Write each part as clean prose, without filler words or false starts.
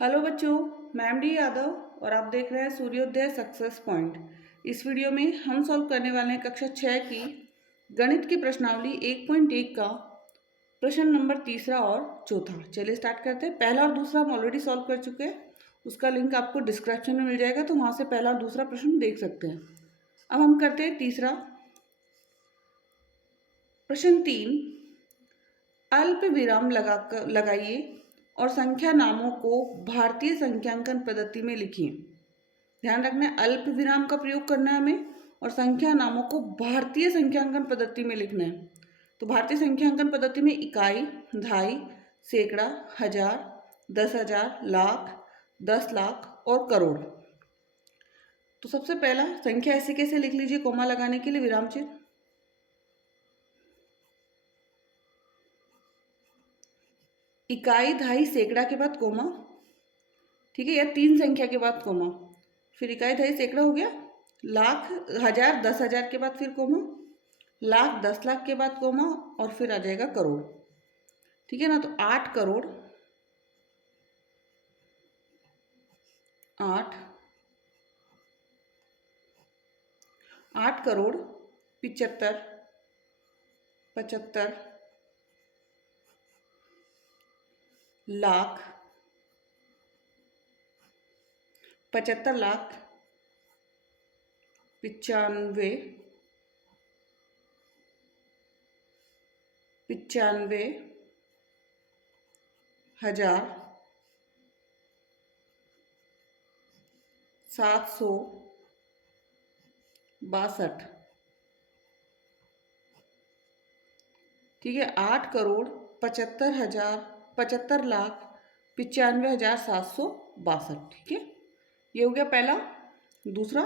Hello बच्चों, मैं M D Yadav और आप देख रहे हैं सूर्योदय सक्सेस पॉइंट। इस वीडियो में हम सॉल्व करने वाले हैं कक्षा 6 की गणित की प्रश्नावली 1.1 का प्रश्न नंबर तीसरा और चौथा। चलिए स्टार्ट करते हैं। पहला और दूसरा हम ऑलरेडी सॉल्व कर चुके हैं, उसका लिंक आपको डिस्क्रिप्शन में मिल जाएगा, तो वहाँ से पहला और दूसरा प्रश्न देख सकते हैं। अब हम करते हैं तीसरा। प्रश्न 3, अल्प विराम लगाइए और संख्या नामों को भारतीय संख्यांकन पद्धति में लिखिए। ध्यान रखना है, अल्प विराम का प्रयोग करना है हमें और संख्या नामों को भारतीय संख्यांकन पद्धति में लिखना है। तो भारतीय संख्यांकन पद्धति में इकाई, दहाई, सैकड़ा, हजार, 10,000, लाख, 10 लाख और करोड़। तो सबसे पहला संख्या ऐसे कैसे लिख लीजिए, कोमा लगाने के लिए विराम चिन्ह। इकाई, दहाई, सैकड़ा के बाद कोमा, ठीक है, या 3 संख्या के बाद कोमा, फिर इकाई, दहाई, सैकड़ा हो गया। लाख, हजार, 10,000 के बाद फिर कोमा, लाख, 10 लाख के बाद कोमा और फिर आ जाएगा करोड़। ठीक है ना। तो 8 करोड़, 8 करोड़ 75, 75 लाख, 75 लाख 95, 95 हजार, 762। ठीक है, 8 करोड़ 75,000, 75 लाख 95,762। ठीक है, ये हो गया पहला। दूसरा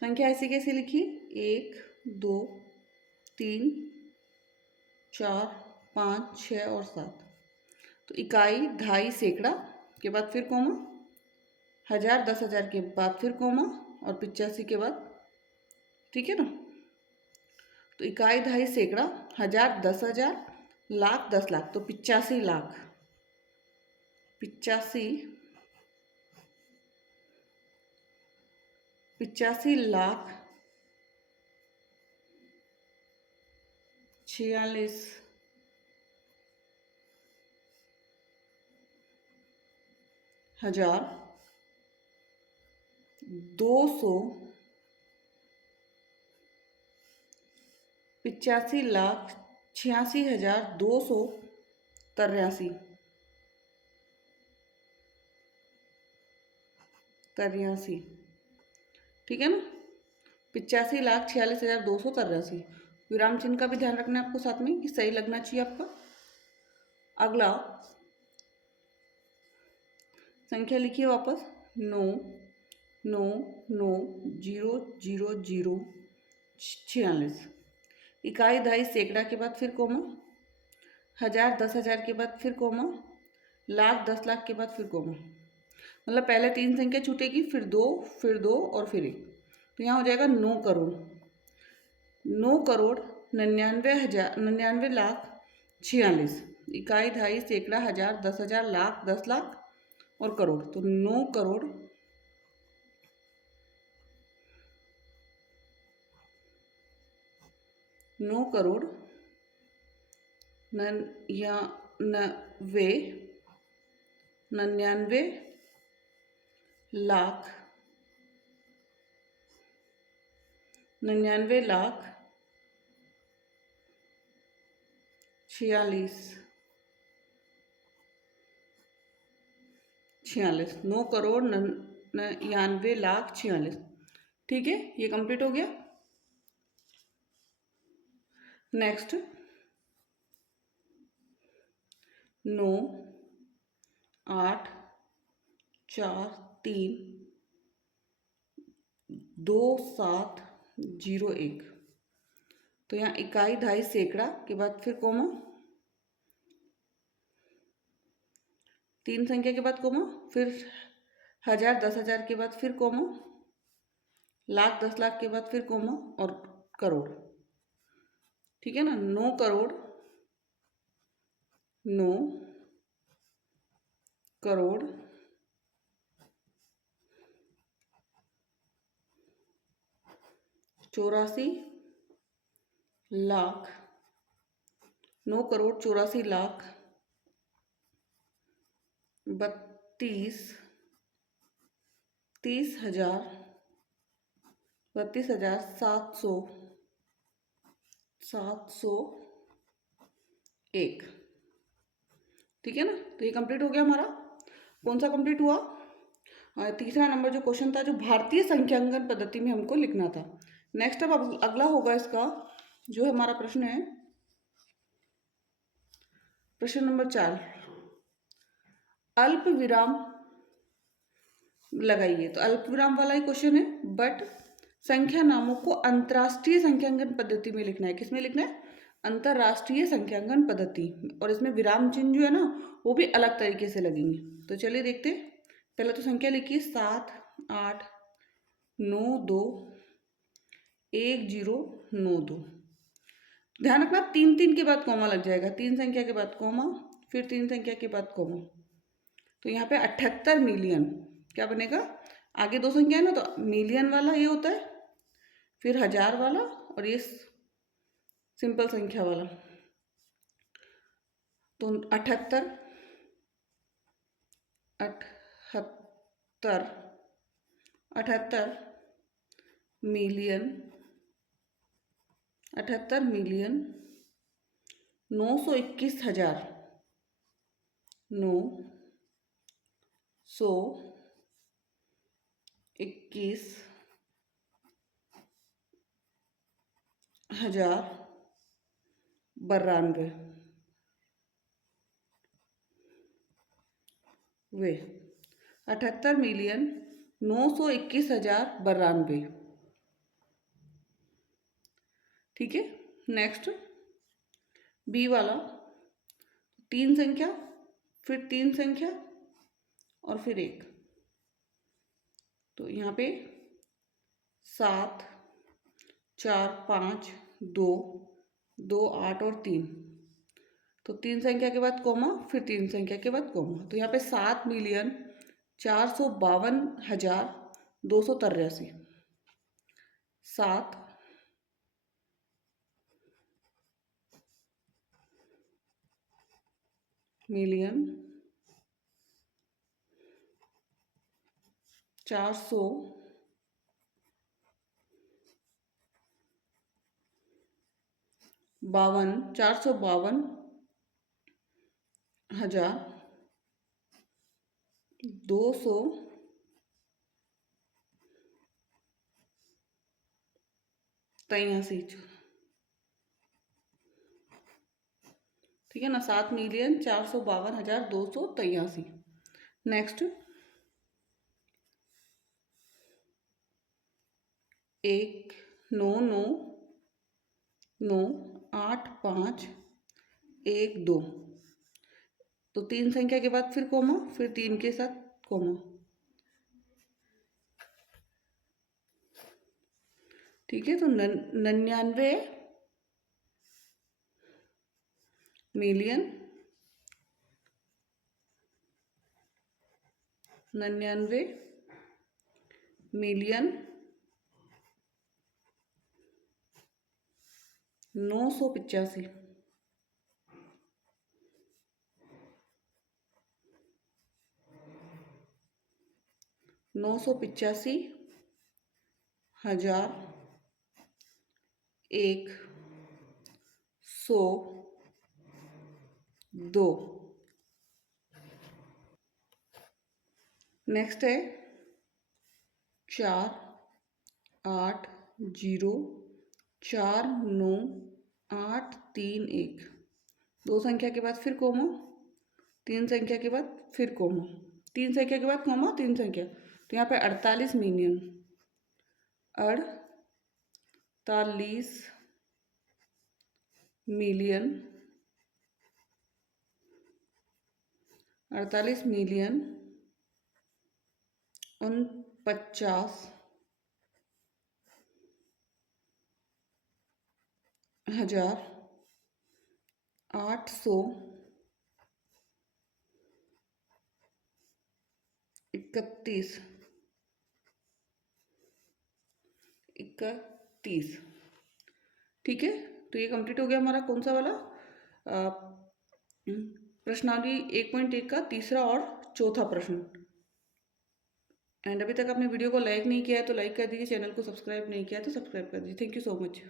संख्या ऐसी कैसे लिखी, 1 2 3 4 5 6 और 7। तो इकाई, दहाई, सैकड़ा के बाद फिर कोमा, हजार, 10,000 के बाद फिर कोमा और 85 के बाद। ठीक है ना। तो इकाई, दहाई, सैकड़ा, हजार, 10,000, लाख, 10 लाख, तो 85 लाख, 85 लाख 46,000 200, 85,86,283, 83। ठीक है ना। 85,46,283। विराम चिन्ह का भी ध्यान रखना है आपको साथ में कि सही लगना चाहिए आपका। अगला संख्या लिखिए वापस, 9 9 9 0 0 0 46। इकाई, दहाई, सैकड़ा के बाद फिर कोमा, हजार, 10,000 के बाद फिर कोमा, लाख, 10 लाख के बाद फिर कोमा। मतलब पहले 3 संख्या छूटेगी, फिर 2, फिर 2 और फिर 1। तो यहाँ हो जाएगा 9 करोड़, 9 करोड़ 99,000, 99,46,। इकाई, दहाई, सैकड़ा, हजार, 10,000, लाख, 10 लाख और करोड़। तो 9 करोड़ 9 करोड़ 99 लाख 99 लाख 46, 9 करोड़ 99 लाख 46। ठीक है, ये कंप्लीट हो गया। नेक्स्ट 9 8 4 3 2 7 0 1। तो यहाँ इकाई, दहाई, सैकड़ा के बाद फिर कोमा, 3 संख्या के बाद कोमा, फिर हजार, 10,000 के बाद फिर कोमा, लाख, 10 लाख के बाद फिर कोमा और करोड़। ठीक है ना। 9 करोड़ 9 करोड़ 84 लाख, 9 करोड़ 84 लाख 32,30,000 701। ठीक है ना। तो ये कंप्लीट हो गया हमारा। कौन सा कंप्लीट हुआ? तीसरा नंबर जो क्वेश्चन था, जो भारतीय संख्यांकन पद्धति में हमको लिखना था। नेक्स्ट अब अगला होगा इसका, जो हमारा प्रश्न है प्रश्न नंबर 4, अल्प विराम लगाइए। तो अल्प विराम वाला ही क्वेश्चन है, बट संख्या नामों को अंतरराष्ट्रीय संख्यांकन पद्धति में लिखना है। किसमें लिखना है? अंतरराष्ट्रीय संख्यांकन पद्धति। और इसमें विराम चिन्ह जो है ना, वो भी अलग तरीके से लगेंगे। तो चलिए देखते हैं। पहले तो संख्या लिखिए 7 8 9 2 1 0 9 2। ध्यान रखना 3 के बाद कॉमा लग जाएगा। 3 संख्या के बाद कॉमा, फिर 3 संख्या के बाद कॉमा। तो यहाँ पे 78 मिलियन क्या बनेगा? आगे 2 संख्या है ना, तो मिलियन वाला ये होता है, फिर 1000 वाला, और ये सिंपल संख्या वाला। तो 78 78 78 मिलियन 921,000 921,092 वे 78,921,092। ठीक है। नेक्स्ट बी वाला, 3 संख्या, फिर 3 संख्या, और फिर 1। तो यहाँ पे 7 4 5 2 2 8 और 3। तो 3 संख्या के बाद कॉमा, फिर 3 संख्या के बाद कॉमा। तो यहाँ पे 7,452,283। 7 मिलियन 452,283। ठीक है ना। 7,452,283। नेक्स्ट 1 9 9 9 8 5 1 2। तो 3 संख्या के बाद फिर कोमा, फिर 3 के साथ कोमा। ठीक है। तो 99 मिलियन 99 मिलियन 985। 985,102। नेक्स्ट है 4 8 0 4 9 8 3 1। 2 संख्या के बाद फिर कोमा, 3 संख्या के बाद फिर कोमा, 3 संख्या के बाद कोमा, 3 संख्या। तो यहाँ पे 48 मिलियन 48 मिलियन 48 मिलियन 49,831। 30। ठीक है, तो ये कंप्लीट हो गया हमारा कौन सा वाला प्रश्नावली 1.1 का तीसरा और चौथा प्रश्न। एंड अभी तक आपने वीडियो को लाइक नहीं किया है तो लाइक कर दीजिए, चैनल को सब्सक्राइब नहीं किया है तो सब्सक्राइब कर दीजिए। Thank you so much.